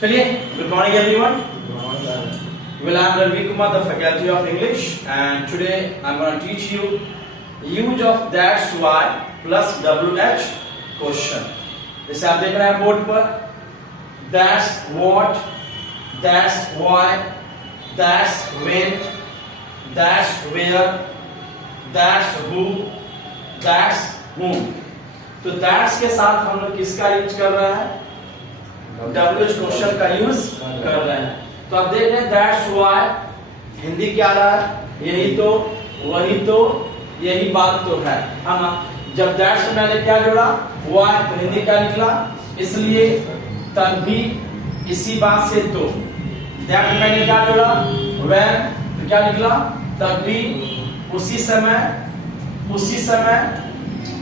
चलिए, good morning everyone. Well, I'm Ravi Kumar, the faculty of English, and today I'm going to teach you use of that's why plus WH question. जैसे आप देख रहे हैं board पर, that's what, that's why, that's when, that's where, that's who, that's whom. तो that's के साथ हम लोग किसका यूज कर रहे हैं? WH क्वेश्चन का यूज कर रहे हैं। तो आप देख रहे हैं that's why हिंदी क्या रहा है? यही तो, वही तो, यही बात तो है ना? जब that's में मैंने क्या जोड़ा? why, तो हिंदी क्या निकला? इसलिए, तभी, इसी बात से तो। that में मैंने क्या जोड़ा? when, तो क्या निकला? तभी, उसी समय,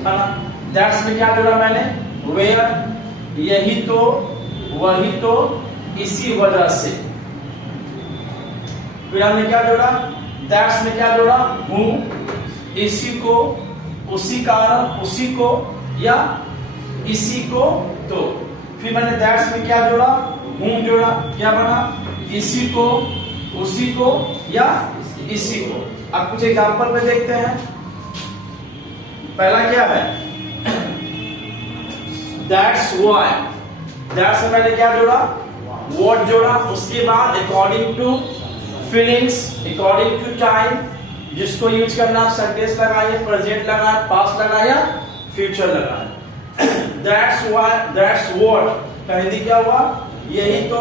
है ना? that's में क्या जोड़ा मैंने? where, यही तो, वही तो, इसी वजह से। फिर हमने क्या जोड़ा? that's में क्या जोड़ा? who, इसी को, उसी कारण, उसी को या इसी को तो। फिर मैंने that's में क्या जोड़ा? whom जोड़ा, क्या बना? इसी को, उसी को या इसी को। अब कुछ एग्जांपल में देखते हैं। पहला क्या है? that's why, that's में मैंने क्या जोड़ा? what जोड़ा। उसके बाद according to feelings, according to time, जिसको यूज करना आप सेंटेंस लगाइए, प्रेजेंट लगाए, पास्ट लगाया, फ्यूचर लगाए। that's why, that's what का हिंदी क्या हुआ? यही तो,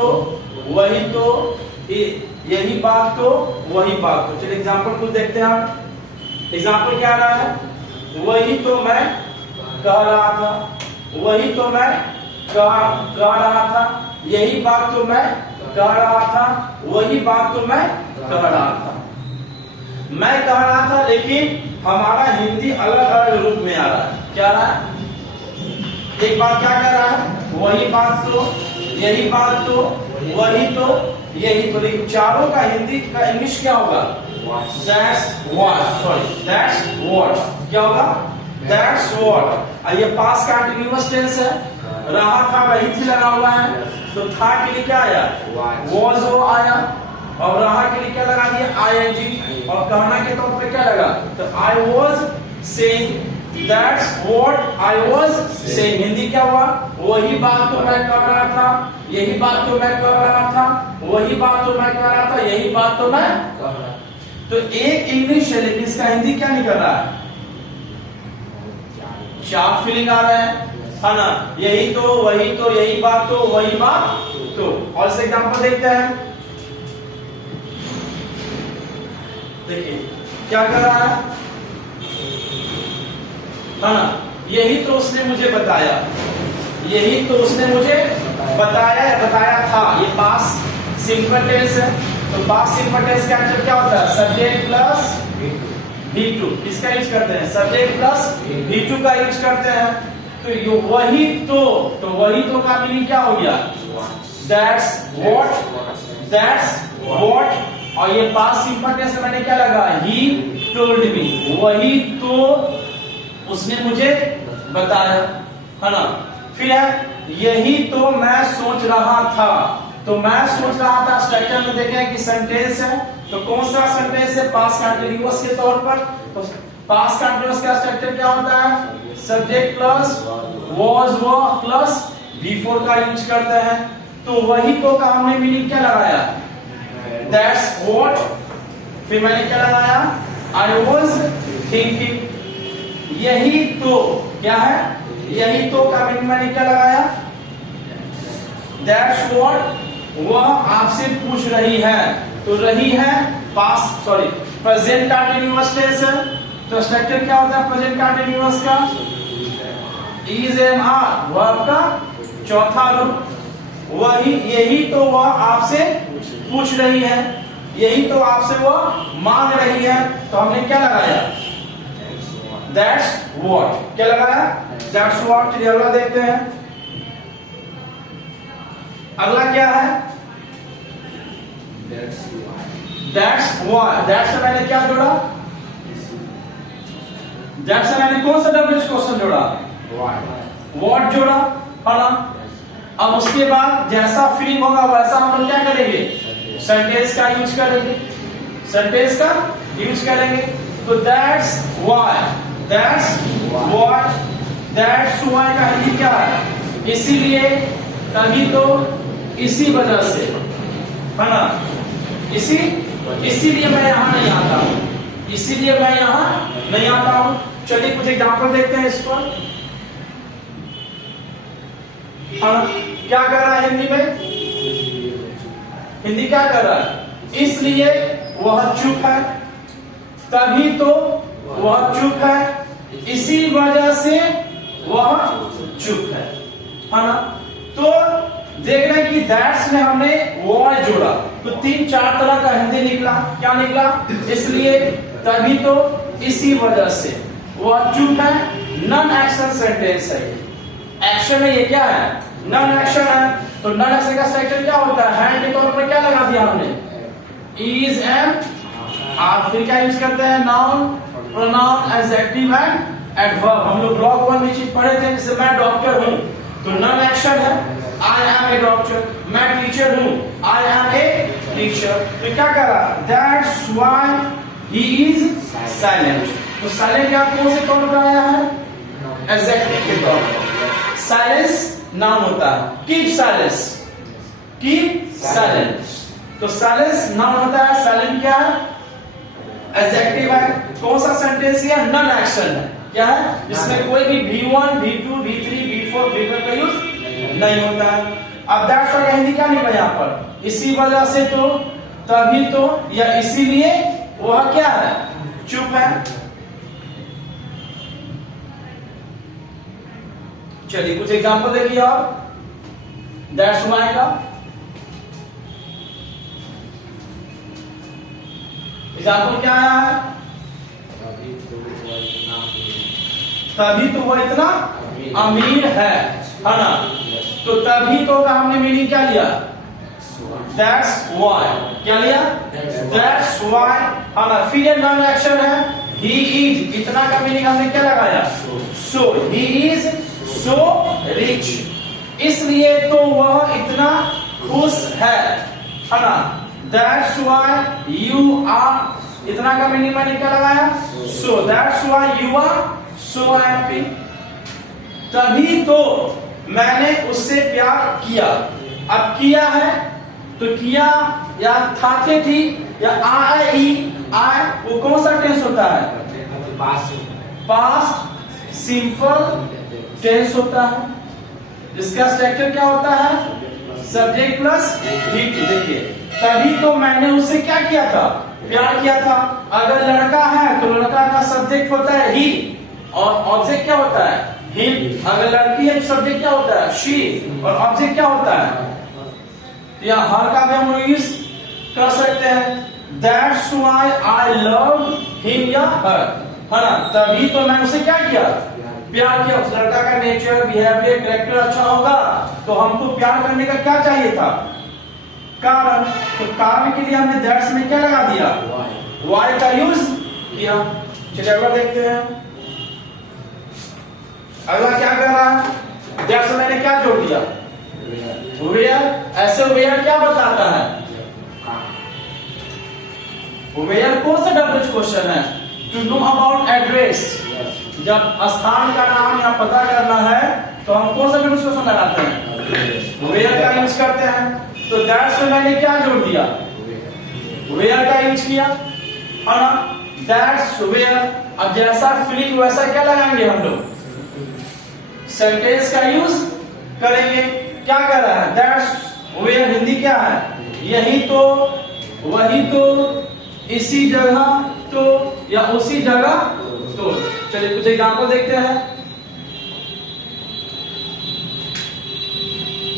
वही तो, यही बात तो, वही बात तो। चलिए एग्जांपल कुछ देखते हैं आप। एग्जांपल क्या रहा है? वही तो मैं कह रहा था, वही तो मैं कह रहा था, यही बात तो मैं कह रहा था, वही बात तो मैं कह रहा था। मैं कह रहा था, लेकिन हमारा हिंदी अलग अलग रूप में आ रहा है। क्या रहा है? एक बात क्या कह रहा है? वही बात तो, यही बात तो, वही तो, यही तो। लेकिन चारों का हिंदी का इंग्लिश क्या होगा? That's what, sorry, that's what। क्या होगा? That's what। ये पास्ट कंटीन्यूअस टेंस है, रहा था वही थी लगा हुआ है, तो था के लिए क्या आया? was वो आया, और रहा के लिए क्या लगा दिया? ing, और कहना के तौर पे क्या लगा? तो I was saying, that's what I was saying। Hindi क्या हुआ? वही बात तो मैं कह रहा था, यही बात तो मैं कह रहा था, वही बात तो मैं कह रहा था, यही बात तो मैं कह रहा था। तो एक इंग्लिश है, लेकिन इसका हिंदी क्या निकल रहा है? शार्प फीलिंग आ रहा है ना? यही तो, वही तो, यही बात तो, वही बात तो। और इस एग्जांपल देखते हैं। देखिए क्या कर रहा है ना? यही तो उसने मुझे बताया, यही तो उसने मुझे बताया था। ये पास्ट सिंपल टेंस है, तो पास्ट सिंपल टेंस का आंसर क्या होता है? Subject plus V2। किसका यूज करते हैं? सब्जेक्ट प्लस V2 का यूज करते हैं। तो ये वही तो वही तो का मीनिंग क्या हो गया? That's what। और ये पास्ट सिंपल टेंस मैंने क्या लगा? He told me। वही तो उसने मुझे बताया, है ना? फिर है यही तो मैं सोच रहा था। तो मैं सोच रहा था स्ट्रक्चर में देखें कि सेंटेंस है, तो कौन सा सेंटेंस है? पास्ट कंटीन्यूअस के तौर पर। तो पास्ट कंटीन्यूअस का स्ट्रक्चर क्या होता है? सब्जेक्ट प्लस was वो प्लस V4 का यूज करते हैं। तो वही तो का हमने मीनिंग क्या लगाया? That's what। फिर मैंने क्या लगाया? I was thinking। यही तो क्या है? यही तो का मीनिंग मैंने क्या लगाया? That's what वह आपसे पूछ रही है। तो रही है past, sorry, present continuous tense है। तो स्ट्रक्चर क्या होता है प्रेजेंट कंटीन्यूअस का? is am are वर्ब का चौथा रूप। वही, यही तो वह आपसे पूछ रही है, यही तो आपसे वह मांग रही है। तो हमने क्या लगाया? That's what। क्या लगाया? That's what। चलिए अगला देखते हैं। अगला क्या है? That's why। That's से मैंने क्या जोड़ा? That's से मैंने कौन सा WH क्वेश्चन जोड़ा? What जोड़ा, है ना? अब उसके बाद जैसा फीलिंग होगा वैसा हम लोग क्या करेंगे, सेंटेंस का यूज करेंगे, सेंटेंस का यूज करेंगे। तो दैट्स व्हाई, दैट्स व्हाई का हिंदी क्या है, इसीलिए, तभी तो, इसी वजह से, है ना, इसीलिए मैं यहाँ नहीं आता हूँ, इसीलिए मैं यहाँ नहीं आता हूँ। चलिए कुछ एग्जांपल देखते हैं इस पर। हाँ, क्या कर रहा है हिंदी में, हिंदी क्या कर रहा है, इसलिए वह चुप है, तभी तो वह चुप है, इसी वजह से वह चुप है ना। तो देखना कि दैट्स में हमने व्हाई जोड़ा तो 3-4 तरह का हिंदी निकला। क्या निकला, इसलिए, तभी तो, इसी वजह से, वह चुप है। नॉन एक्शन सेंटेंस है, एक्शन है, ये क्या है, नॉन एक्शन है। तो नॉन एक्शन का स्ट्रक्चर क्या होता है, हैंड के तौर पर क्या लगा दिया हमने, इज एंड आप, फिर क्या यूज करते हैं, noun, pronoun, adjective and adverb. हम लोग ब्लॉक 1 में चीज पढ़े थे, जैसे मैं डॉक्टर हूं तो नॉन एक्शन है, आई एम ए डॉक्टर। मैं टीचर हूं, आई एम ए टीचर। तो क्या करा, that's why he is silent. तो साइलेंट क्या कौन से तौर पर आया है, एडजेक्टिव के तौर पर। साइलेंस नाउन होता है, कीप साइलेंस, कीप साइलेंट। तो साइलेंस नाउन होता है, साइलेंट क्या है, एडजेक्टिव है। कौन सा सेंटेंस है, नॉन एक्शन है, क्या है, जिसमें कोई भी V1, V2, V3, V4, V5 का यूज नहीं होता है। अब दैट्स का हिंदी क्या निकला यहाँ पर, इसी वजह से तो, तभी तो, या इसीलिए वह क्या है, चुप है। चलिए कुछ एग्जांपल देखिए आप दैट्स व्हाई का। एग्जांपल क्या आया है, तभी तो वह इतना अमीर है ना। तो तभी तो का हमने मीनिंग क्या लिया, दैट्स व्हाई, क्या लिया, दैट्स व्हाई, है ना। फिर नॉन एक्शन है, ही इज, इतना का मीनिंग हमने क्या लगाया, सो, ही इज सो रिच, इसलिए तो वह इतना खुश है ना। दैट्स व्हाई यू आर, इतना का मीनिंग मैंने क्या लगाया, so, that's why you are so happy. तभी तो मैंने उससे प्यार किया। अब किया है तो किया या था थे थी या आई, वो कौन सा टेंस होता है, पास्ट सिंपल टेंस होता है। इसका स्ट्रक्चर क्या होता है, सब्जेक्ट प्लस V2। देखिए, तभी तो मैंने उससे क्या किया था, प्यार किया था। अगर लड़का है तो लड़का का सब्जेक्ट होता है ही और ऑब्जेक्ट क्या होता है, हिम। अगर लड़की है तो सब्जेक्ट क्या होता है, शी, और ऑब्जेक्ट क्या होता है, या हर का भी हम यूज कर सकते हैं। That's why I love him या हर, है ना। तभी तो मैंने उसे क्या किया, प्यार किया। उस लड़का का नेचर, बिहेवियर, कैरेक्टर अच्छा होगा तो हमको प्यार करने का क्या चाहिए था, कारण। तो कारण के लिए हमने दैट्स में क्या लगा दिया, व्हाई का यूज किया। चलिए अगला देखते हैं। अगला क्या कर रहा है, दैट्स में मैंने क्या जोड़ दिया, वेयर। ऐसे वेयर क्या बताता है, वेयर कौन सा डब्ल्यूएच क्वेश्चन है, टू नो अबाउट एड्रेस। जब स्थान का नाम या पता करना है तो हम कौन सा डब्ल्यूएच क्वेश्चन लगाते हैं, वेयर का यूज करते हैं। तो दैट्स में मैंने क्या जोड़ दिया, वेयर का यूज किया, है ना। That's where. अब जैसा फीलिंग वैसा क्या लगाएंगे हम लोग, सेंटेंस का यूज करेंगे। क्या कर रहा है, दैट्स वेयर हिंदी क्या है, यही तो, वही तो, इसी जगह तो, या उसी जगह तो। चलिए कुछ एग्जांपल देखते हैं।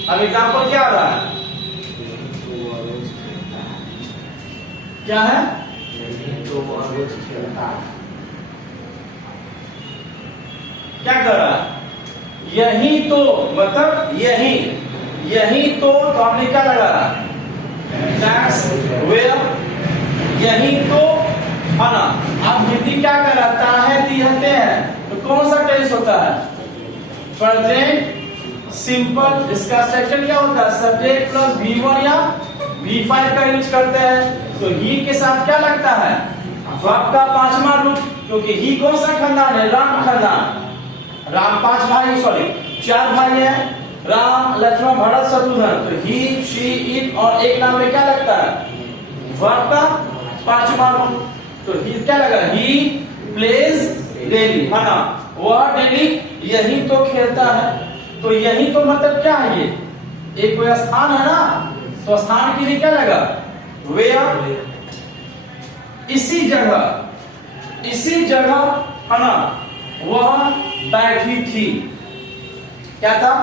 अब एग्जांपल क्या आ रहा है, क्या है, क्या कर रहा है, यही तो, मतलब यही तो हमने क्या लगाया, दैट्स वेयर, यही तो, है ना। अब हिंदी क्या कराता है, दिहते हैं, तो कौन सा टेंस होता है, प्रेजेंट सिंपल। इसका स्ट्रक्चर क्या होता है, सब्जेक्ट प्लस V1 या V5 का यूज करते हैं। तो ही के साथ क्या लगता है, वर्ब का पांचवा रूप, क्योंकि ही कौन सा खानदान है, राम खानदान। राम पांच भाई, सॉरी 4 भाई हैं, राम लक्ष्मण भरत शत्रुघ्न। तो ही, शी, इट और एक नाम में क्या लगता है, वर्ब का पांचवा रूप। तो ही क्या लगा, ही प्लेज डेली, है ना, वह डेली यही तो खेलता है। तो यही तो मतलब क्या है, ये एक कोई स्थान है ना, तो स्थान के लिए क्या लगा, वेयर, इसी जगह है ना, वह बैठी थी। क्या था,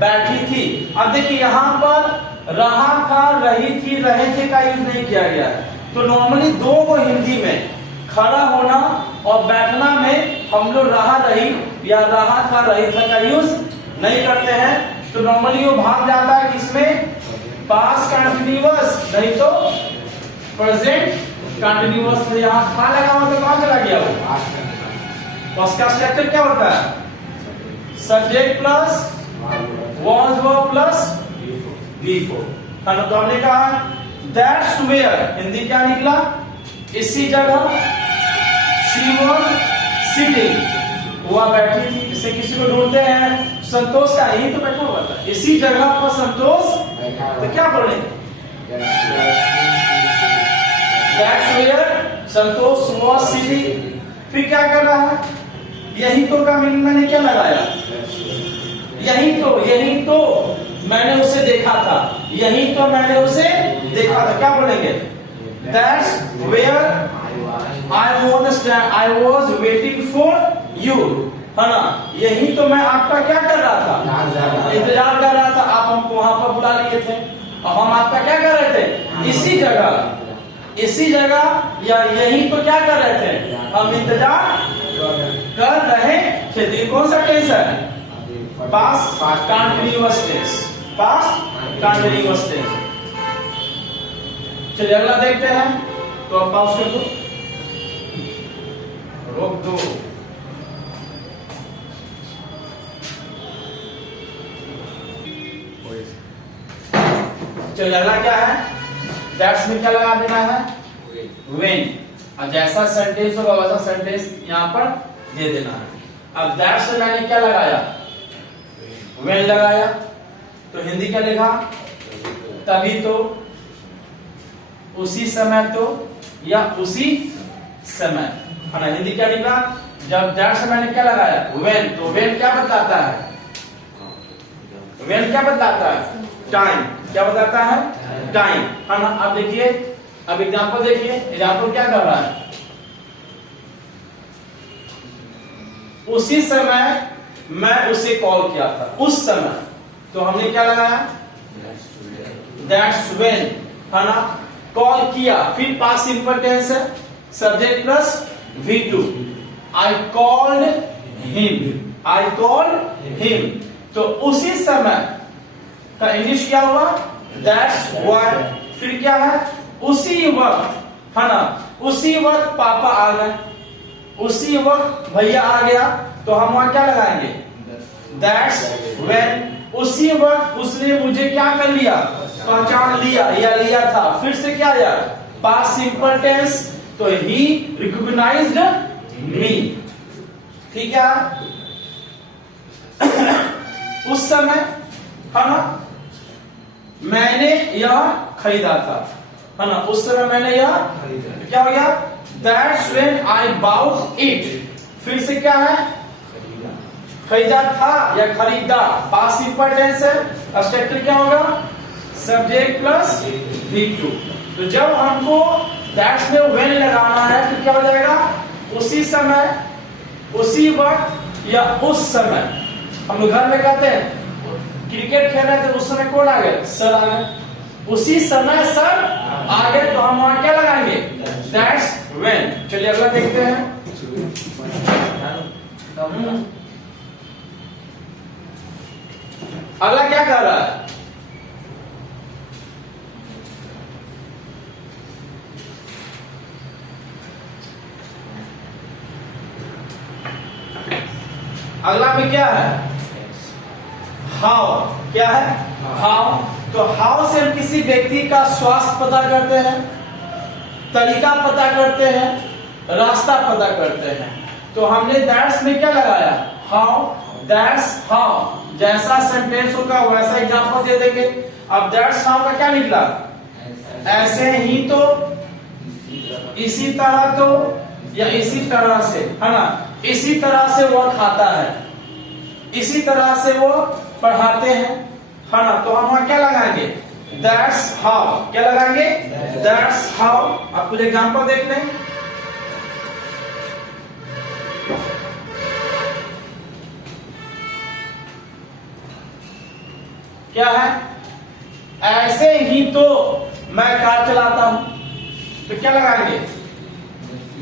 बैठी थी। अब देखिए यहाँ पर रहा था, रही थी, रहे थे का यूज नहीं किया गया। तो नॉर्मली दो को हिंदी में खड़ा होना और बैठना में हम लोग रहा रही या रहा था रही था का यूज नहीं करते हैं। तो नॉर्मली वो भाग जाता है किसमें, पास्ट कंटिन्यूअस, नहीं तो प्रेजेंट कंटिन्यूअस में। यहाँ था लगा हुआ तो कहां चला गया वो, तो उसका स्ट्रक्चर क्या होता है, subject plus was verb plus V4, है ना। तो हमने कहा दैट्स वेयर, हिंदी क्या निकला, इसी जगह, she was sitting, वह बैठी थी। इसे किसी को ढूंढते हैं, संतोष का यही तो बैठा हुआ था, इसी जगह पर संतोष, तो क्या बोलेंगे, that's where Santosh was sitting। फिर क्या कर रहा है, यही तो का मीनिंग मैंने क्या लगाया, यही तो मैंने उसे देखा था, यही तो मैंने उसे देखा था। क्या बोलेंगे, that's where I was waiting for you, है ना। यही तो मैं आपका क्या कर रहा था, इंतजार कर रहा था। आप हमको वहां पर बुला लिए थे और हम आपका क्या कर रहे थे, इसी जगह या यही तो क्या कर रहे थे, हम इंतजार कर रहे थे। तो कौन सा टेंस है, past continuous tense, past continuous tense. चलिए अगला देखते हैं। तो अब पास कर दो, रोक दो। चलिए अगला क्या है, दैट्स में क्या लगा देना है, व्हेन। अब जैसा सेंटेंस होगा वैसा सेंटेंस यहाँ पर दे देना है। अब दैट्स में मैंने क्या लगाया, व्हेन लगाया। तो हिंदी क्या लिखा, तभी तो, उसी समय तो, या उसी समय, है ना। हिंदी क्या लिखा, जब दैट्स में मैंने क्या लगाया, व्हेन। तो व्हेन क्या बतलाता है, व्हेन क्या बतलाता है, टाइम। क्या बताता है, टाइम, है ना। अब देखिए, अब एग्जांपल देखिए, एग्जांपल क्या कर रहा है, उसी समय मैं उसे कॉल किया था, उस समय। तो हमने क्या लगाया, दैट्स व्हेन, है ना। कॉल किया, फिर पास्ट सिंपल टेंस है, subject plus V2। I called him, तो उसी समय का इंग्लिश क्या हुआ, दैट्स व्हाई। फिर क्या है, उसी वक्त, है ना, उसी वक्त पापा आ गए, उसी वक्त भैया आ गया। तो हम वहां क्या लगाएंगे, दैट्स व्हेन। उसी वक्त उसने मुझे क्या कर लिया, पहचान लिया या लिया था। फिर से क्या आया, पास्ट सिंपल टेंस। तो ही रिकॉग्नाइज्ड मी, ठीक है। उस समय, है ना, मैंने यह खरीदा था, है ना। उस समय मैंने यह क्या हो गया, that's when I bought it. फिर से क्या है, खरीदा था या खरीदा, पास्ट सिंपल टेंस है। स्ट्रक्चर क्या होगा, सब्जेक्ट प्लस V2। तो जब हमको दैट्स में व्हेन लगाना है तो क्या हो जाएगा, उसी समय, उसी वक्त या उस समय। हम लोग घर में कहते हैं क्रिकेट खेल रहे थे, उस समय कौन आ गए, सर आ गए, उसी समय सर आ गए। तो हम वहां क्या लगाएंगे, दैट्स व्हेन। चलिए अगला देखते हैं। अगला क्या कर रहा है, अगला में क्या है, हाउ, क्या है? हाउ। तो हाउ से हम किसी व्यक्ति का स्वास्थ्य पता करते हैं, तरीका पता करते हैं, रास्ता पता करते हैं। तो हमने दैट्स में क्या लगाया? How, that's how. जैसा सेंटेंस होगा वैसा एग्जांपल दे देंगे। अब दैट्स हाउ का क्या निकला? ऐसे ही तो, इसी तरह तो, या इसी तरह से, है ना? इसी तरह से वो खाता है, इसी तरह से वो पढ़ाते हैं, है ना? तो हम वहां क्या लगाएंगे? That's how. क्या लगाएंगे? That's how. आप कुछ एग्जांपल देख लें। क्या है? ऐसे ही तो मैं कार चलाता हूं। तो क्या लगाएंगे?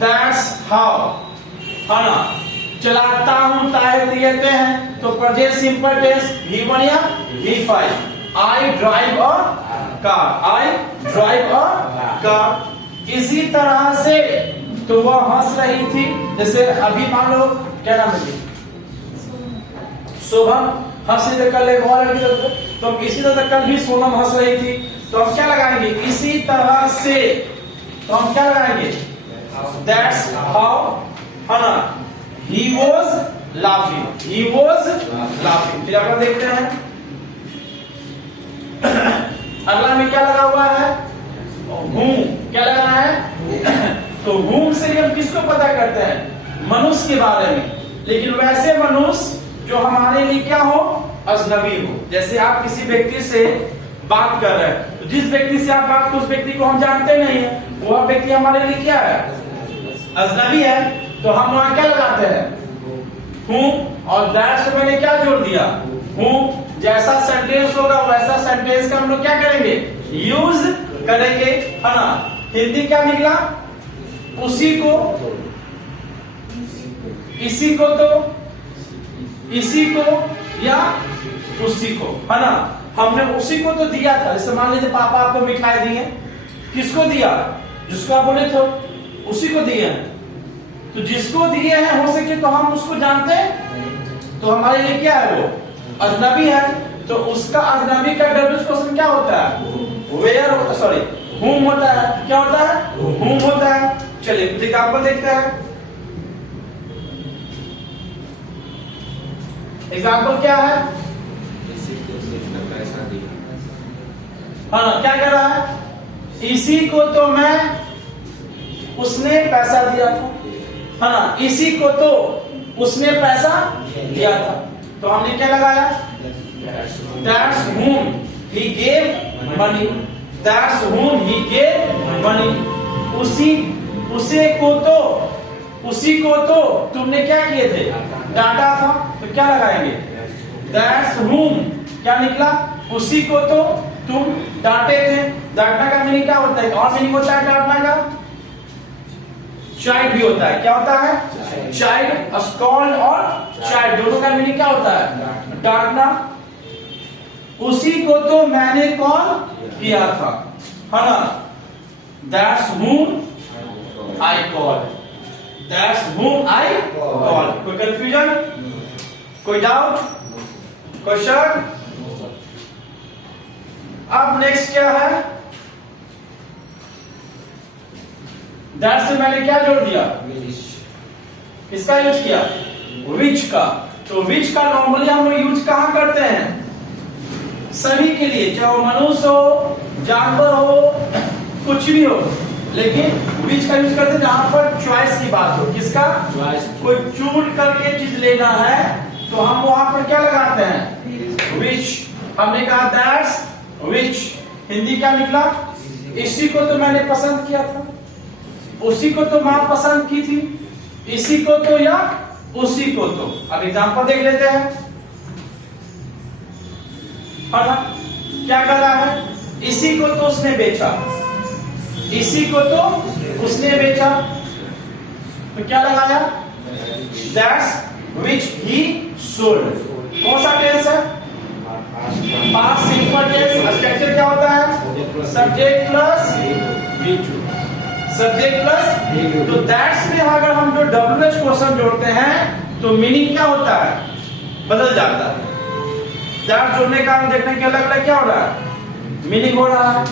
दैट्स हाउ, है ना? चलाता हूं ताकि कहते हैं तो प्रेजेंट सिंपल टेंस V1 या V5। I drive a car, I drive a car. इसी तरह से तो वह हंस रही थी। जैसे अभी मान लो, क्या नाम है? शोभम हंस रही थी, कल एक और लड़की, तो इसी तरह कल भी सोनम हंस रही थी। तो हम क्या लगाएंगे? इसी तरह से। तो हम क्या लगाएंगे? दैट्स हाउ, है ना? He was laughing, he was laughing। फिर अगला देखते हैं। अगला में क्या लगा हुआ है? whom। क्या लगा है? तो whom से हम किसको पता करते हैं? मनुष्य के बारे में। लेकिन वैसे मनुष्य जो हमारे लिए क्या हो? अजनबी हो। जैसे आप किसी व्यक्ति से बात कर रहे हैं, तो जिस व्यक्ति से आप बात, उस व्यक्ति को हम जानते नहीं है, वह व्यक्ति हमारे लिए क्या है? अजनबी है। तो हम वहां क्या लगाते हैं? whom। और दैट से मैंने क्या जोड़ दिया? whom। जैसा सेंटेंस होगा वैसा सेंटेंस का हम लोग क्या करेंगे? यूज करेंगे, है ना? हिंदी क्या निकला? उसी को, इसी को, तो इसी को, या उसी को, है ना? हमने उसी को तो दिया था। जैसे मान लीजिए पापा आपको मिठाई दिए, किसको दिया? जिसको आप बोले थे उसी को दिए हैं। तो जिसको दिए हैं हो सके तो हम उसको जानते हैं, तो हमारे लिए क्या है? वो अजनबी है। तो उसका अजनबी का डब्ल्यू क्वेश्चन क्या होता है? वेयर होता, सॉरी whom होता है। क्या होता है? whom होता है। चलिए एग्जांपल देखते हैं। एग्जांपल क्या है? हाँ, क्या कह रहा है? इसी को तो मैं, उसने पैसा दिया था, है ना? इसी को तो उसने पैसा दिया था। तो हमने क्या लगाया? That's whom he gave money, that's whom he gave money। उसी को तो तुमने क्या किए थे? डांटा था। तो क्या लगाएंगे? That's whom। क्या निकला? उसी को तो तुम डांटे थे। डांटना का मीनिंग क्या होता है? और मीनिंग होता है डांटना का? चाइल्ड भी होता है। क्या होता है? चाइल्ड। स्कॉल्ड और चाइल्ड दोनों का मीनिंग क्या होता है? डांटना। उसी को तो मैंने कॉल किया था, है ना? That's whom I called, that's whom I called। कोई कंफ्यूजन? कोई डाउट? क्वेश्चन? अब नेक्स्ट क्या है? दैट से मैंने क्या जोड़ दिया? किसका यूज किया? विच का। तो विच का नॉर्मली हम लोग यूज कहां करते हैं? सभी के लिए, चाहे वो मनुष्य हो, जानवर हो, कुछ भी हो। लेकिन विच का यूज करते हैं जहां पर चॉइस की बात हो। किसका? चॉइस। कोई चूज करके चीज लेना है तो हम वहां पर क्या लगाते हैं? विच। हमने कहा दैट्स विच। हिंदी क्या निकला? इसी को तो मैंने पसंद किया था, उसी को तो मां पसंद की थी, इसी को तो या उसी को तो। अब एग्जांपल देख लेते हैं। क्या कर रहा है? इसी को तो उसने बेचा, इसी को तो उसने बेचा। तो क्या लगाया? That's which he sold। कौन सा टेंस है? Past simple tense. स्ट्रक्चर क्या होता है? Subject plus V2, subject plus. तो दैट्स में अगर हम जो WH क्वेश्चन जोड़ते हैं तो मीनिंग क्या होता है? बदल जाता है। दैट जोड़ने का हम देखने के अलग अलग क्या हो रहा है, मीनिंग हो रहा है।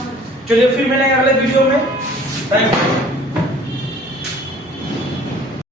चलिए फिर मिलेंगे अगले वीडियो में। Thank you.